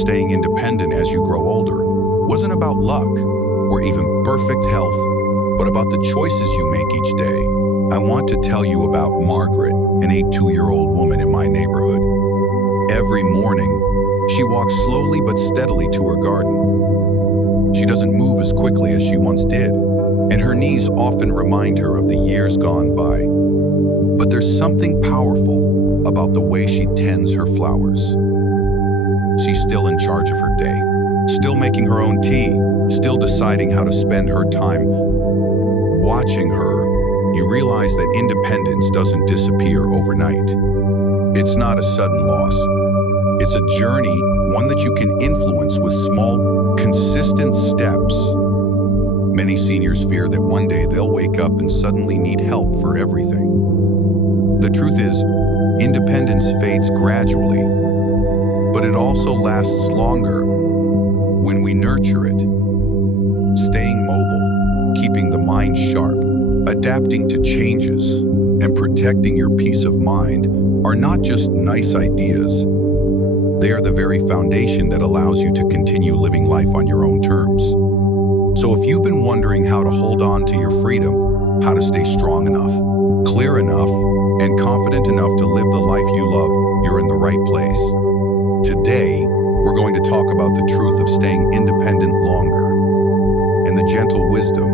staying independent as you grow older wasn't about luck or even perfect health, but about the choices you make each day. I want to tell you about Margaret, an 82-year-old woman in my neighborhood. Every morning, she walks slowly but steadily to her garden. She doesn't move as quickly as she once did, and her knees often remind her of the years gone by. But there's something powerful about the way she tends her flowers. She's still in charge of her day, still making her own tea, still deciding how to spend her time. Watching her, you realize that independence doesn't disappear overnight. It's not a sudden loss. It's a journey, one that you can influence with small, consistent steps. Many seniors fear that one day they'll wake up and suddenly need help for everything. The truth is, independence fades gradually, but it also lasts longer when we nurture it. Staying mobile, keeping the mind sharp, adapting to changes, and protecting your peace of mind are not just nice ideas. They are the very foundation that allows you to continue living life on your own terms. So if you've been wondering how to hold on to your freedom, how to stay strong enough, clear enough, and confident enough to live the life you love, you're in the right place. Today, we're going to talk about the truth of staying independent longer and the gentle wisdom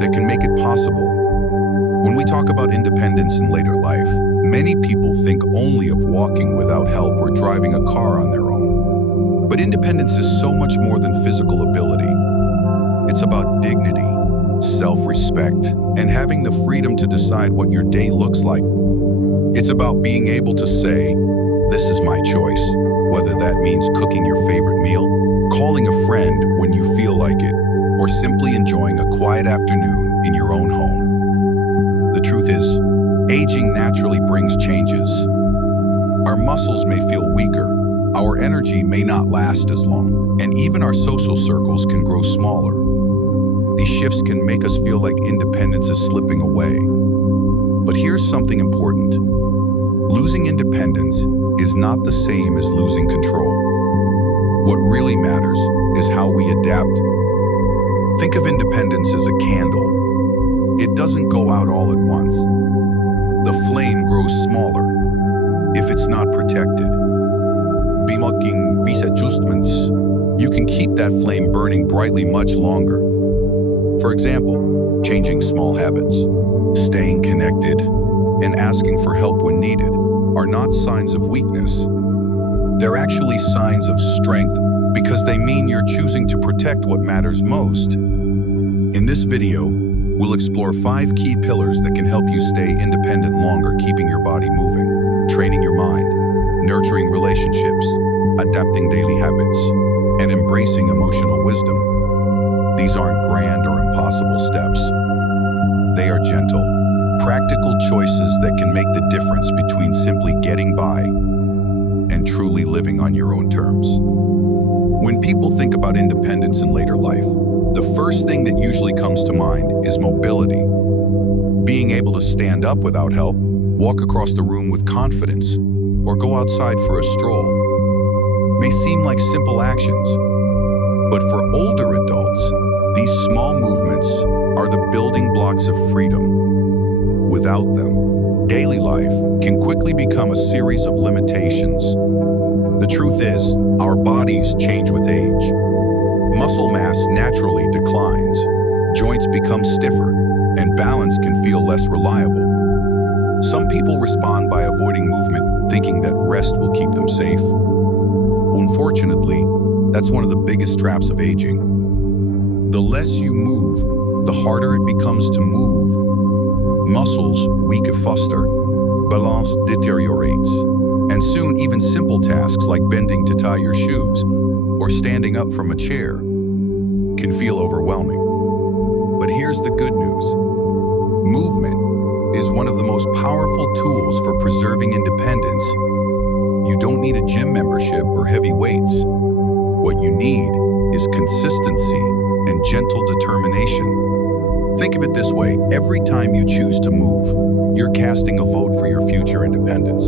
that can make it possible. When we talk about independence in later life, many people think only of walking without help or driving a car on their own. But independence is so much more than physical ability. It's about dignity, self-respect, and having the freedom to decide what your day looks like. It's about being able to say, "This is my choice," whether that means cooking your favorite meal, calling a friend when you feel like it, or simply enjoying a quiet afternoon in your own home. The truth is, aging naturally brings changes. Our muscles may feel weaker, our energy may not last as long, and even our social circles can grow smaller. These shifts can make us feel like independence is slipping away. But here's something important. Losing independence is not the same as losing control. What really matters is how we adapt. Think of independence as a candle. It doesn't go out all at once. The flame grows smaller if it's not protected. By making these adjustments, you can keep that flame burning brightly much longer. For example, changing small habits, staying connected, and asking for help when needed are not signs of weakness. They're actually signs of strength because they mean you're choosing to protect what matters most. In this video, we'll explore 5 key pillars that can help you stay independent longer, keeping your body moving, training your mind, nurturing relationships, adapting daily habits, and embracing emotional wisdom. These aren't grand or impossible steps. They are gentle, practical choices that can make the difference between simply getting by and truly living on your own terms. When people think about independence in later life, the first thing that usually comes to mind is mobility. Being able to stand up without help, walk across the room with confidence, or go outside for a stroll may seem like simple actions. But for older adults, these small movements are the building blocks of freedom. Without them, daily life can quickly become a series of limitations. The truth is, our bodies change with age. Muscle mass naturally declines, joints become stiffer, and balance can feel less reliable. Some people respond by avoiding movement, thinking that rest will keep them safe. Unfortunately, that's one of the biggest traps of aging. The less you move, the harder it becomes to move. Muscles weaken faster, balance deteriorates, and soon even simple tasks like bending to tie your shoes or standing up from a chair can feel overwhelming. But here's the good news. Movement is one of the most powerful tools for preserving independence. You don't need a gym membership or heavy weights. What you need is consistency and gentle determination. Think of it this way, every time you choose to move, you're casting a vote for your future independence.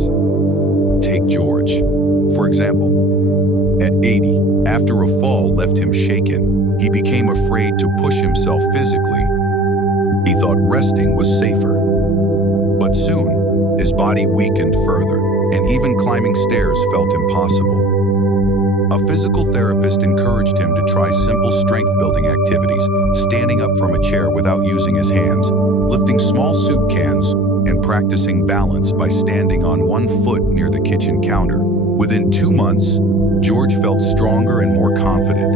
Take George, for example. At 80, after a fall left him shaken, he became afraid to push himself physically. He thought resting was safer. But soon, his body weakened further, and even climbing stairs felt impossible. A physical therapist encouraged him to try simple strength-building activities, standing up from a chair without using his hands, lifting small soup cans, and practicing balance by standing on one foot near the kitchen counter. Within 2 months, George felt stronger and more confident.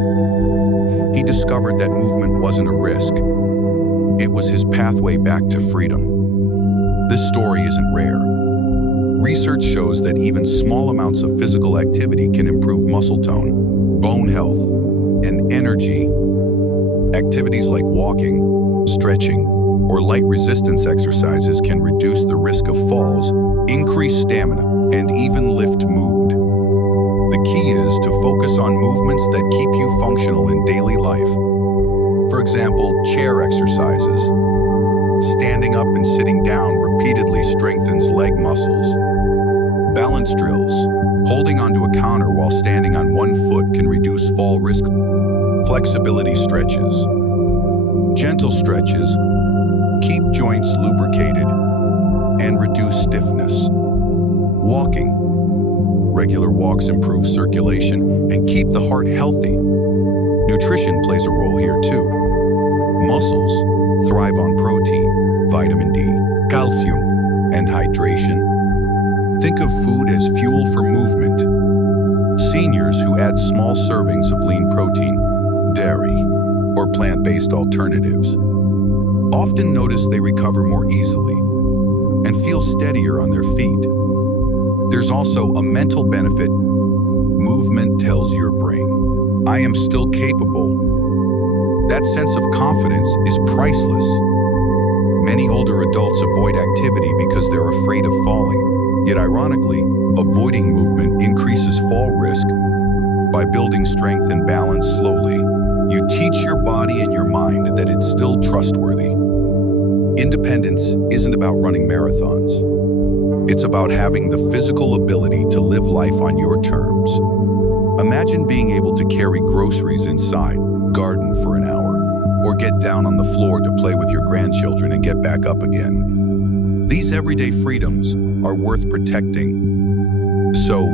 He discovered that movement wasn't a risk. It was his pathway back to freedom. This story isn't rare. Research shows that even small amounts of physical activity can improve muscle tone, bone health, and energy. Activities like walking, stretching, or light resistance exercises can reduce the risk of falls, increase stamina, and even lift mood. The key is to focus on movements that keep you functional in daily life. For example, chair exercises. Standing up and sitting down repeatedly strengthens leg muscles. Balance drills. Holding onto a counter while standing on one foot can reduce fall risk. Flexibility stretches. Gentle stretches keep joints lubricated and reduce stiffness. Walking. Regular walks improve circulation and keep the heart healthy. Nutrition plays a role here too. Muscles thrive on protein, vitamin D, calcium, and hydration. Think of food as fuel for movement. Seniors who add small servings of lean protein, dairy, or plant-based alternatives often notice they recover more easily and feel steadier on their feet. There's also a mental benefit. Movement tells your brain, I am still capable. That sense of confidence is priceless. Many older adults avoid activity because they're afraid of falling. Yet ironically, avoiding movement increases fall risk. By building strength and balance slowly, you teach your body and your mind that it's still trustworthy. Independence isn't about running marathons. It's about having the physical ability to live life on your terms. Imagine being able to carry groceries inside, garden for an hour, or get down on the floor to play with your grandchildren and get back up again. These everyday freedoms are worth protecting. So,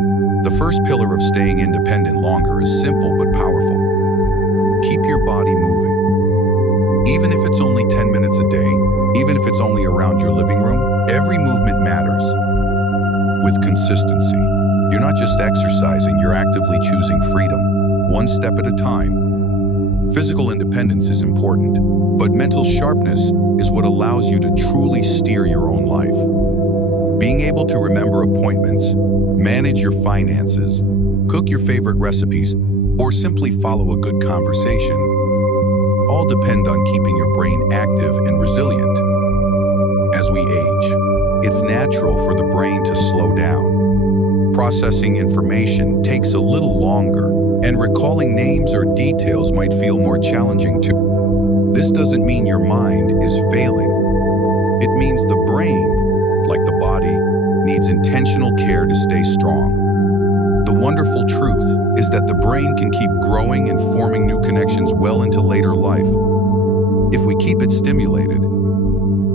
the first pillar of staying independent longer is simple but powerful. Keep your body moving. Even if it's only 10 minutes a day, even if it's only around your living room, every movement matters. With consistency, you're not just exercising, you're actively choosing freedom, one step at a time. Physical independence is important, but mental sharpness is what allows you to truly steer your own life. Being able to remember appointments, manage your finances, cook your favorite recipes, or simply follow a good conversation all depend on keeping your brain active and resilient. As we age, it's natural for the brain to slow down. Processing information takes a little longer, and recalling names or details might feel more challenging too. This doesn't mean your mind is failing. It means the brain, like the body, needs intentional care to stay strong. The wonderful truth is that the brain can keep growing and forming new connections well into later life, if we keep it stimulated.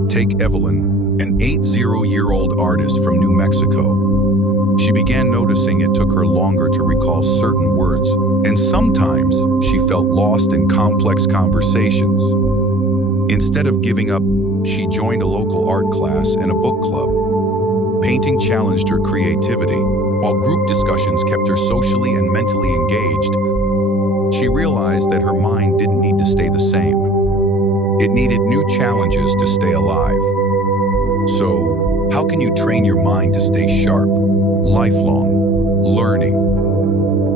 Take Evelyn, an 80-year-old artist from New Mexico. She began noticing it took her longer to recall certain words, and sometimes she felt lost in complex conversations. Instead of giving up, she joined a local art class and a book club. Painting challenged her creativity, while group discussions kept her socially and mentally engaged. She realized that her mind didn't need to stay the same. It needed new challenges to stay alive. So, how can you train your mind to stay sharp? Lifelong learning.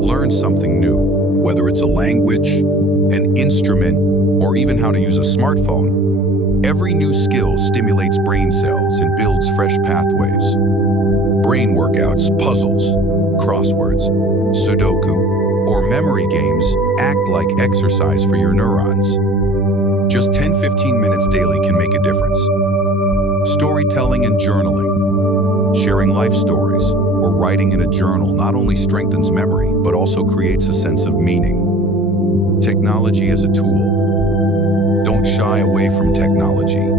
Learn something new, whether it's a language, an instrument, or even how to use a smartphone. Every new skill stimulates brain cells and builds fresh pathways. Brain workouts, puzzles, crosswords, Sudoku, or memory games act like exercise for your neurons. Just 10-15 minutes daily can make a difference. Storytelling and journaling, sharing life stories, or or writing in a journal not only strengthens memory, but also creates a sense of meaning. Technology as a tool. Don't shy away from technology.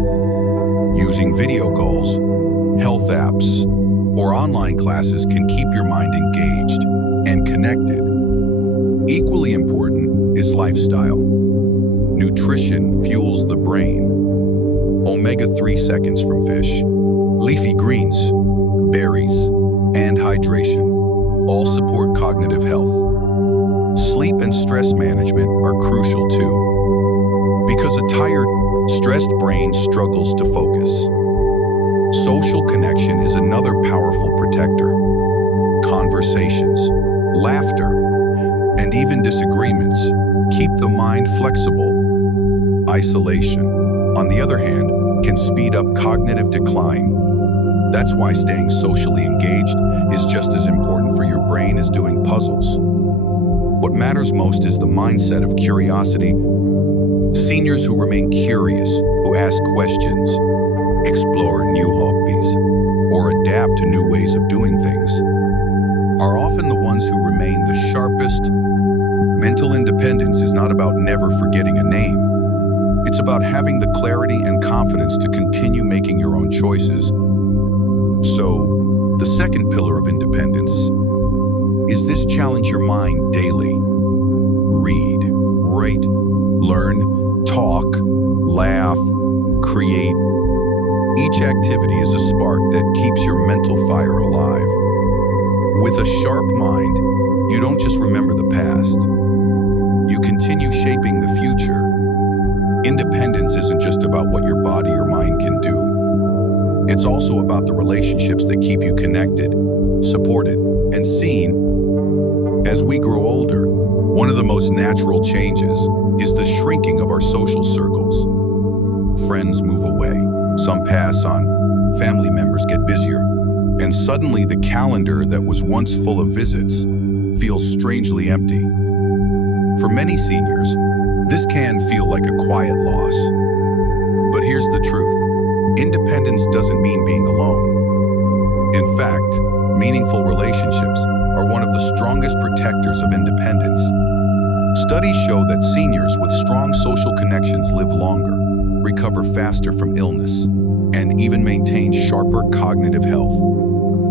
Using video calls, health apps, or online classes can keep your mind engaged and connected. Equally important is lifestyle. Nutrition fuels the brain. Omega-3 seconds from fish, leafy greens, berries, and hydration all support cognitive health. Sleep and stress management are crucial too, because a tired, stressed brain struggles to focus. Social connection is another powerful protector. Conversations, laughter, and even disagreements keep the mind flexible. Isolation, on the other hand, can speed up cognitive decline. That's why staying socially engaged is just as important for your brain as doing puzzles. What matters most is the mindset of curiosity. Seniors who remain curious, who ask questions, explore new hobbies, or adapt to new ways of doing things, are often the ones who remain the sharpest. Mental independence is not about never forgetting a name. It's about having the clarity and confidence to continue making your own choices. So, the second pillar of independence is this: challenge your mind daily. Read, write, learn, talk, laugh, create. Each activity is a spark that keeps your mental fire alive. With a sharp mind, you don't just remember the past. You continue shaping the future. Independence isn't just about what your body or mind can do. It's also about the relationships that keep you connected, supported, and seen. As we grow older, one of the most natural changes is the shrinking of our social circles. Friends move away, some pass on, family members get busier, and suddenly the calendar that was once full of visits feels strangely empty. For many seniors, this can feel like a quiet loss. But here's the truth: independence doesn't mean being alone. In fact, meaningful relationships are one of the strongest protectors of independence. Studies show that seniors with strong social connections live longer, recover faster from illness, and even maintain sharper cognitive health.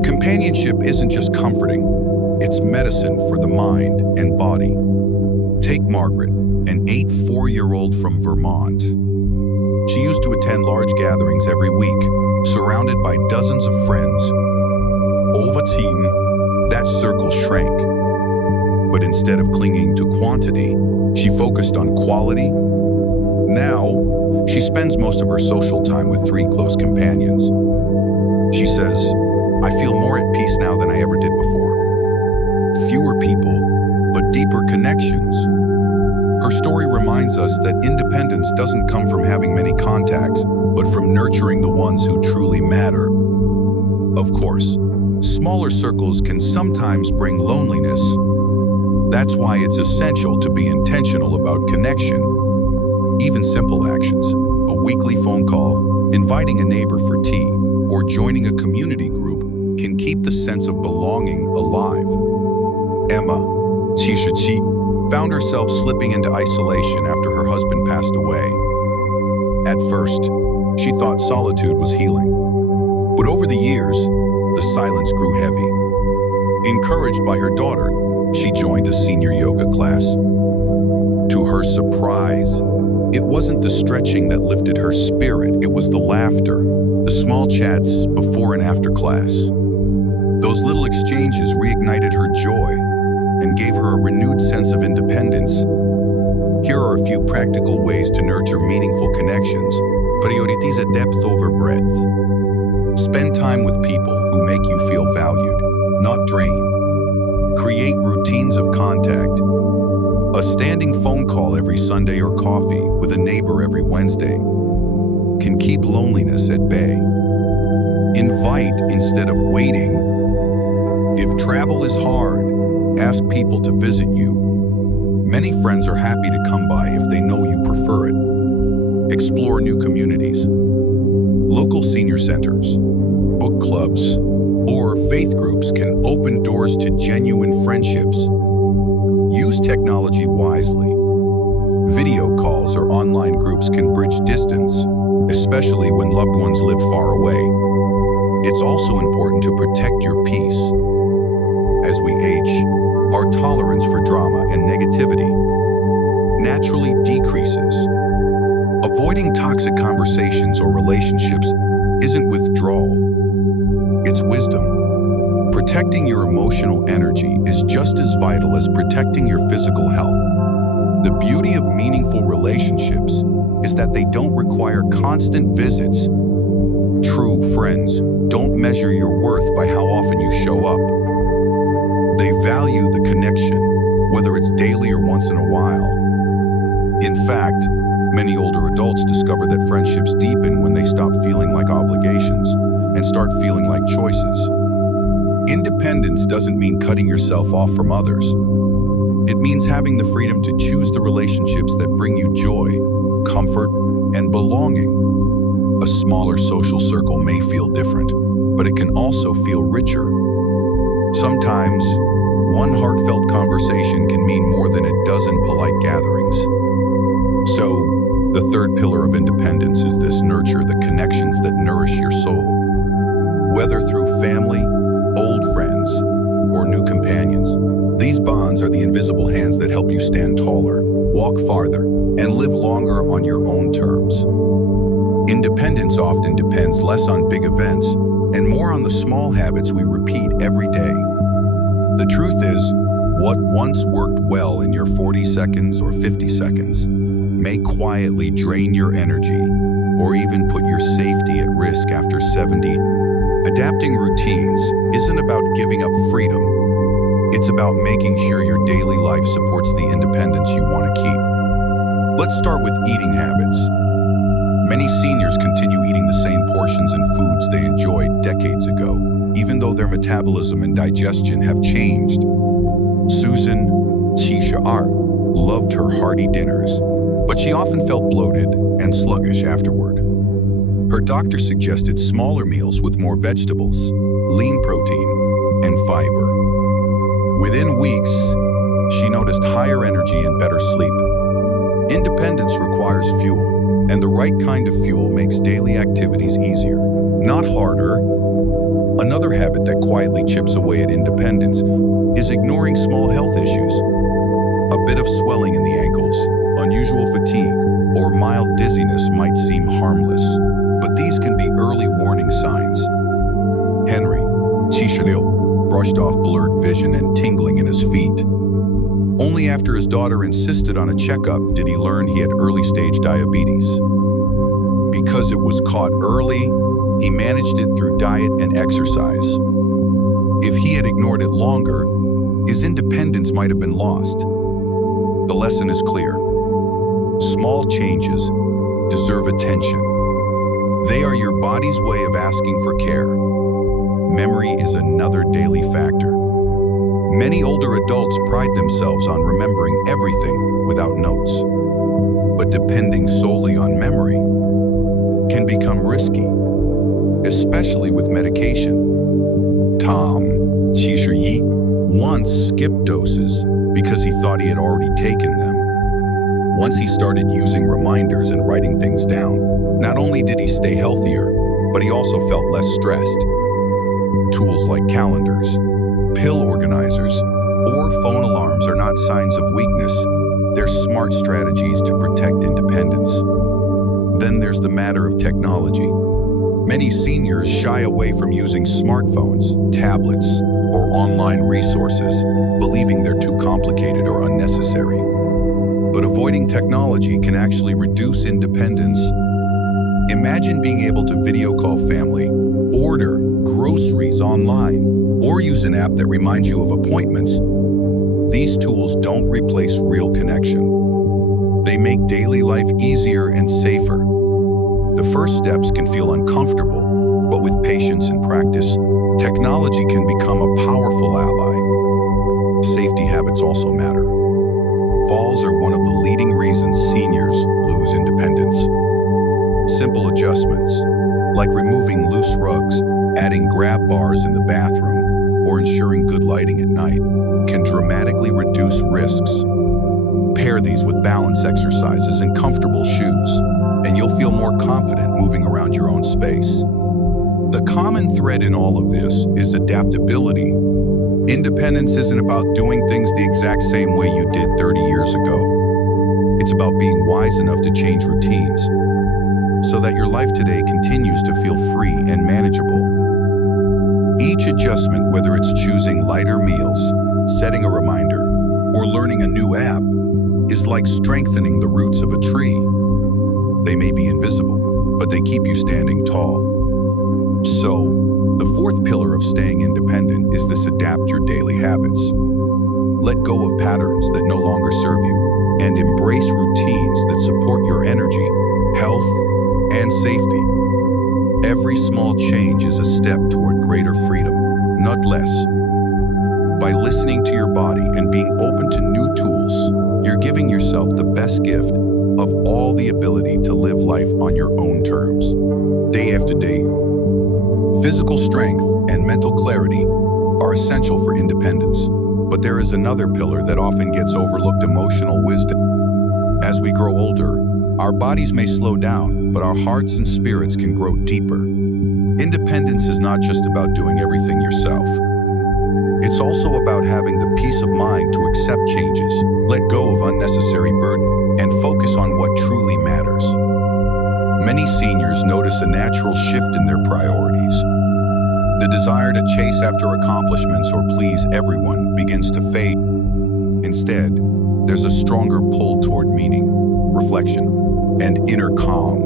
Companionship isn't just comforting, it's medicine for the mind and body. Take Margaret, an 84-year-old from Vermont. She used to attend large gatherings every week, surrounded by dozens of friends. Over time, that circle shrank. But instead of clinging to quantity, she focused on quality. Now, she spends most of her social time with 3 close companions. She says, "I feel more at peace now than I ever did before." Fewer people, but deeper connections. Her story reminds us that independence doesn't come from having many contacts, but from nurturing the ones who truly matter. Of course, smaller circles can sometimes bring loneliness. That's why it's essential to be intentional about connection. Even simple actions, a weekly phone call, inviting a neighbor for tea, or joining a community group can keep the sense of belonging alive. Emma, 77, found herself slipping into isolation after her husband passed away. At first, she thought solitude was healing. But over the years, the silence grew heavy. Encouraged by her daughter, she joined a senior yoga class. To her surprise, it wasn't the stretching that lifted her spirit, it was the laughter, the small chats before and after class. Those little exchanges reignited her joy and gave her a renewed sense of independence. Here are a few practical ways to nurture meaningful connections. Prioritize depth over breadth. Spend time with people who make you feel valued, not drained. Create routines of contact. A standing phone call every Sunday or coffee with a neighbor every Wednesday can keep loneliness at bay. Invite instead of waiting. If travel is hard, ask people to visit you. Many friends are happy to come by if they know you prefer it. Explore new communities. Local senior centers, book clubs, Or faith groups can open doors to genuine friendships. Use technology wisely. Video calls or online groups can bridge distance, especially when loved ones live far away. It's also important to protect your peace. As we age, our tolerance for drama and negativity naturally decreases. Avoiding toxic conversations or relationships isn't withdrawal, it's wisdom. Protecting your emotional energy is just as vital as protecting your physical health. The beauty of meaningful relationships is that they don't require constant visits. True friends don't measure your worth by how often you show up. They value the connection, whether it's daily or once in a while. In fact, many older adults discover that friendships deepen when they stop feeling like obligations and start feeling like choices. Independence doesn't mean cutting yourself off from others. It means having the freedom to choose the relationships that bring you joy, comfort, and belonging. A smaller social circle may feel different, but it can also feel richer. Sometimes, one heartfelt conversation can mean more than a dozen polite gatherings. So, the third pillar of independence is this: nurture the connections that nourish your soul. Whether through family, old friends, or new companions, these bonds are the invisible hands that help you stand taller, walk farther, and live longer on your own terms. Independence often depends less on big events and more on the small habits we repeat every day. The truth is, what once worked well in your 40 seconds or 50 seconds may quietly drain your energy or even put your safety at risk after 70. Adapting routines isn't about giving up freedom. It's about making sure your daily life supports the independence you want to keep. Let's start with eating habits. Many seniors continue eating the same portions and foods they enjoyed decades ago, even though their metabolism and digestion have changed. Susan, 72, loved her hearty dinners, but she often felt bloated and sluggish afterward. Her doctor suggested smaller meals with more vegetables, lean protein, and fiber. Within weeks, she noticed higher energy and better sleep. Independence requires fuel, and the right kind of fuel makes daily activities easier, not harder. Another habit that quietly chips away at independence is ignoring small health issues. A bit of swelling in the ankles, unusual fatigue, or mild dizziness might seem harmless, but these can be early warning signs. Henry, 76, brushed off blurred vision and tingling in his feet. Only after his daughter insisted on a checkup did he learn he had early-stage diabetes. Because it was caught early, he managed it through diet and exercise. If he had ignored it longer, his independence might have been lost. The lesson is clear. Small changes deserve attention. They are your body's way of asking for care. Memory is another daily factor. Many older adults pride themselves on remembering everything without notes. But depending solely on memory can become risky, especially with medication. Tom, 71, once skipped doses because he thought he had already taken them. Once he started using reminders and writing things down, not only did he stay healthier, but he also felt less stressed. Tools like calendars, pill organizers, or phone alarms are not signs of weakness. They're smart strategies to protect independence. Then there's the matter of technology. Many seniors shy away from using smartphones, tablets, or online resources, believing they're too complicated or unnecessary. But avoiding technology can actually reduce independence. Imagine being able to video call family, order groceries online, or use an app that reminds you of appointments. These tools don't replace real connection. They make daily life easier and safer. The first steps can feel uncomfortable, but with patience and practice, technology can become a powerful ally. Safety habits also matter. Falls are one of the leading reasons seniors lose independence. Simple adjustments, like removing loose rugs, adding grab bars in the bathroom, or ensuring good lighting at night can dramatically reduce risks. Pair these with balance exercises and comfortable shoes, and you'll feel more confident moving around your own space. The common thread in all of this is adaptability. Independence isn't about doing things the exact same way you did 30 years ago. It's about being wise enough to change routines so that your life today continues to feel free and manageable. Each adjustment, whether it's choosing lighter meals, setting a reminder, or learning a new app, is like strengthening the roots of a tree. They may be invisible, but they keep you standing tall. So, the fourth pillar of staying independent is this: adapt your daily habits. Let go of patterns that no longer serve you, and embrace routines that support your energy, health, and safety. Every small change is a step toward greater freedom, not less. By listening to your body and being open to new tools, you're giving yourself the best gift of all, the ability to live life on your own terms, day after day. Physical strength and mental clarity are essential for independence, but there is another pillar that often gets overlooked: emotional wisdom. As we grow older, our bodies may slow down, but our hearts and spirits can grow deeper. Independence is not just about doing everything yourself. It's also about having the peace of mind to accept changes, let go of unnecessary burden, and focus on what truly matters. Many seniors notice a natural shift in their priorities. The desire to chase after accomplishments or please everyone begins to fade. Instead, there's a stronger pull toward meaning, reflection, and inner calm.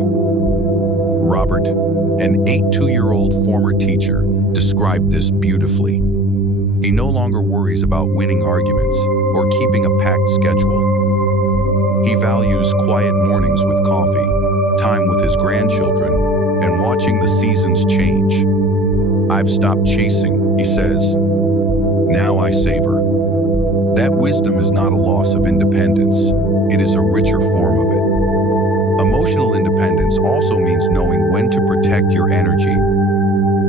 Robert, an 82-year-old former teacher, described this beautifully. He no longer worries about winning arguments or keeping a packed schedule. He values quiet mornings with coffee, time with his grandchildren, and watching the seasons change. I've stopped chasing, he says. Now I savor. That wisdom is not a loss of independence. It is a richer form of it. Emotional independence also means knowing when to protect your energy.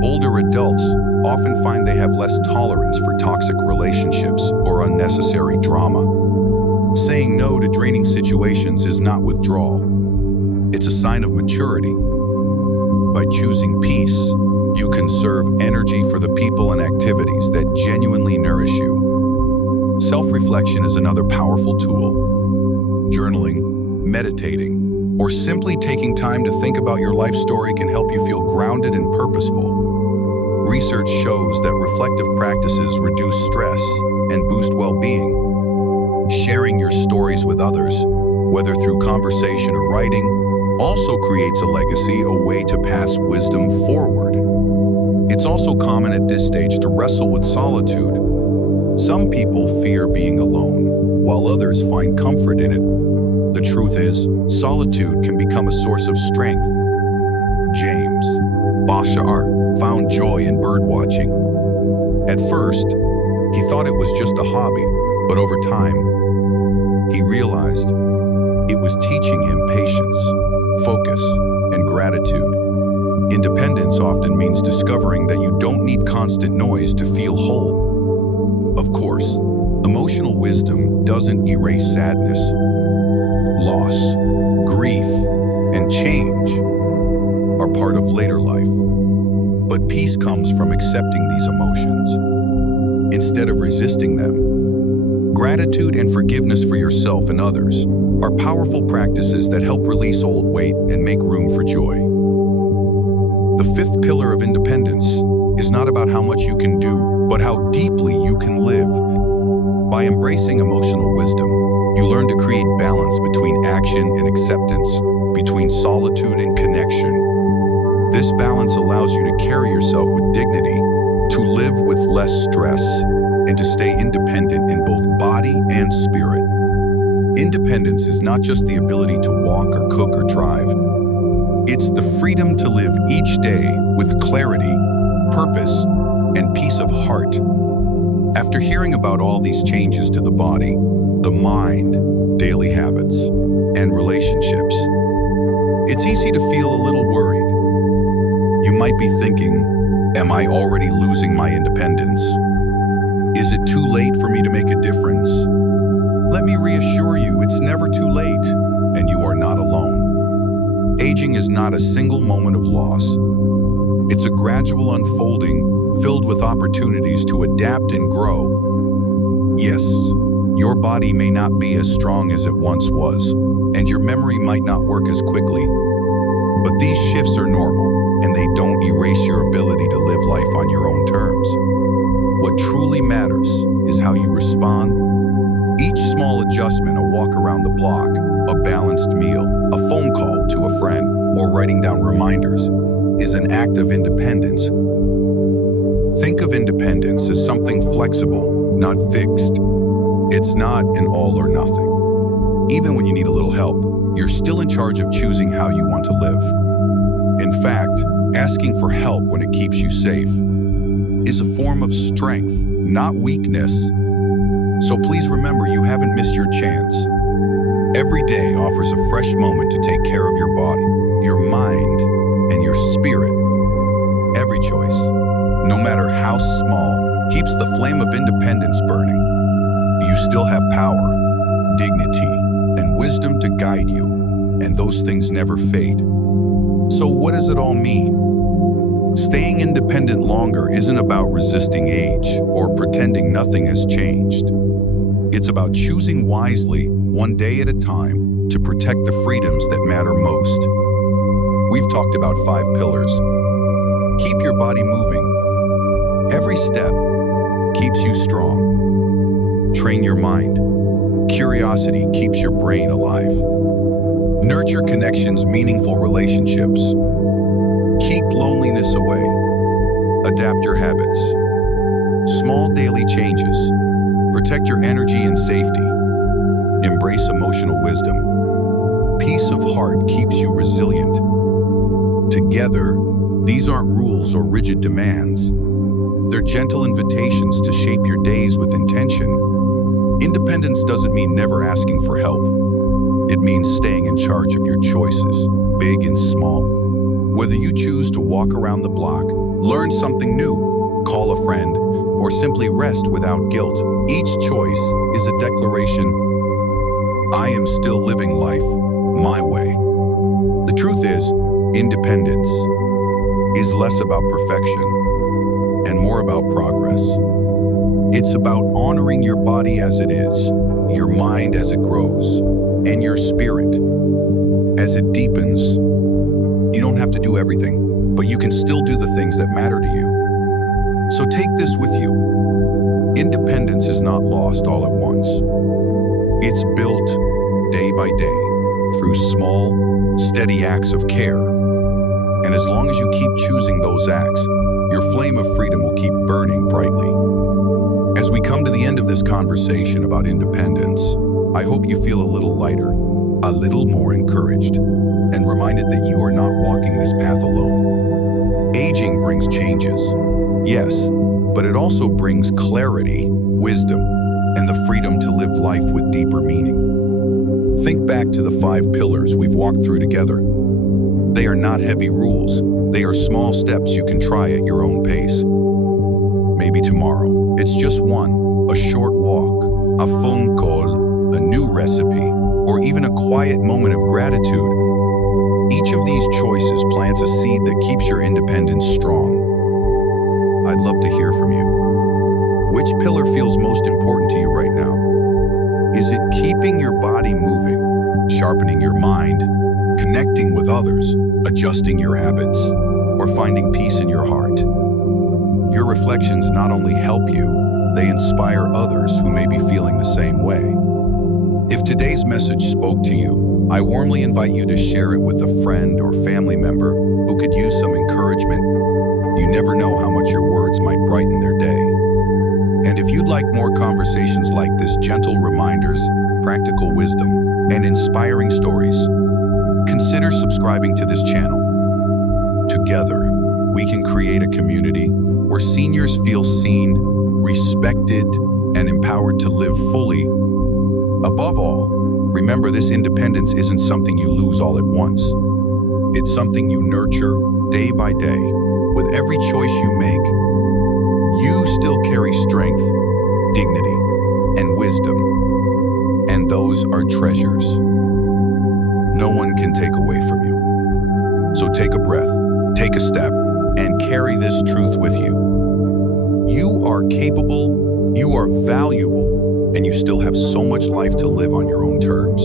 Older adults often find they have less tolerance for toxic relationships or unnecessary drama. Saying no to draining situations is not withdrawal. It's a sign of maturity. By choosing peace, you conserve energy for the people and activities that genuinely nourish you. Self-reflection is another powerful tool. Journaling, meditating, or simply taking time to think about your life story can help you feel grounded and purposeful. Research shows that reflective practices reduce stress and boost well-being. Sharing your stories with others, whether through conversation or writing, also creates a legacy, a way to pass wisdom forward. It's also common at this stage to wrestle with solitude. Some people fear being alone, while others find comfort in it. The truth is, solitude can become a source of strength. James Bashar found joy in birdwatching. At first, he thought it was just a hobby, but over time, he realized it was teaching him patience, focus, and gratitude. Independence often means discovering that you don't need constant noise to feel whole. Of course, emotional wisdom doesn't erase sadness. Loss, grief, and change are part of later life. But peace comes from accepting these emotions instead of resisting them. Gratitude and forgiveness for yourself and others are powerful practices that help release old weight and make room for joy. The fifth pillar of independence is not about how much you can do, but how deeply you can live. By embracing emotional wisdom, you learn to create balance between action and acceptance, between solitude and connection. This balance allows you to carry yourself with dignity, to live with less stress, and to stay independent in both body and spirit. Independence is not just the ability to walk or cook or drive. It's the freedom to live each day with clarity, purpose, and peace of heart. After hearing about all these changes to the body, the mind, daily habits, and relationships, it's easy to feel a little worried. You might be thinking, Am I already losing my independence? Is it too late for me to make a difference? Let me reassure you, it's never too late, and you are not alone. Aging is not a single moment of loss. It's a gradual unfolding filled with opportunities to adapt and grow. Yes, your body may not be as strong as it once was, and your memory might not work as quickly, but these shifts are normal, and they don't erase your ability to live life on your own terms. What truly matters is how you respond. Each small adjustment, a walk around the block, a balanced meal, a phone call to a friend, or writing down reminders, is an act of independence. Think of independence as something flexible, not fixed. It's not an all or nothing. Even when you need a little help, you're still in charge of choosing how you want to live. In fact, asking for help when it keeps you safe is a form of strength, not weakness. So please remember, you haven't missed your chance. Every day offers a fresh moment to take care of your body, your mind, and your spirit. Every choice, no matter how small, keeps the flame of independence burning. You still have power, dignity, and wisdom to guide you, and those things never fade. So what does it all mean? Staying independent longer isn't about resisting age or pretending nothing has changed. It's about choosing wisely, one day at a time, to protect the freedoms that matter most. We've talked about 5 pillars. Keep your body moving. Every step keeps you strong. Train your mind. Curiosity keeps your brain alive. Nurture connections, meaningful relationships. Keep loneliness away. Adapt your habits. Small daily changes. Protect your energy and safety. Embrace emotional wisdom. Peace of heart keeps you resilient. Together, these aren't rules or rigid demands. They're gentle invitations to shape your days with intention. Independence doesn't mean never asking for help. It means staying in charge of your choices, big and small. Whether you choose to walk around the block, learn something new, call a friend, or simply rest without guilt, each choice is a declaration: I am still living life my way. The truth is, independence is less about perfection and more about progress. It's about honoring your body as it is, your mind as it grows, and your spirit as it deepens. You don't have to do everything, but you can still do the things that matter to you. So take this with you. Independence is not lost all at once. It's built day by day through small, steady acts of care. And as long as you keep choosing those acts, your flame of freedom will keep burning brightly. As we come to the end of this conversation about independence, I hope you feel a little lighter, a little more encouraged, and reminded that you are not walking this path alone. Aging brings changes, yes, but it also brings clarity, wisdom, and the freedom to live life with deeper meaning. Think back to the 5 pillars we've walked through together. They are not heavy rules. They are small steps you can try at your own pace. Maybe tomorrow, it's just one, a short walk, a phone call, a new recipe, or even a quiet moment of gratitude. Each of these choices plants a seed that keeps your independence strong. I'd love to hear from you. Which pillar feels most important to you right now? Is it keeping your body moving, sharpening your mind, connecting with others, adjusting your habits, or finding peace in your heart? Your reflections not only help you, they inspire others who may be feeling the same way. If today's message spoke to you, I warmly invite you to share it with a friend or family member who could use some encouragement. You never know how much your words might brighten their day. And if you'd like more conversations like this, gentle reminders, practical wisdom, and inspiring stories, consider subscribing to this channel. Together, we can create a community where seniors feel seen, respected, and empowered to live fully. Above all, remember, this independence isn't something you lose all at once. It's something you nurture day by day, with every choice you make, you still carry strength, dignity, and wisdom. And those are treasures no one can take away from you. So take a breath, take a step, and carry this truth with you. You are capable, you are valuable, and you still have so much life to live on your own terms.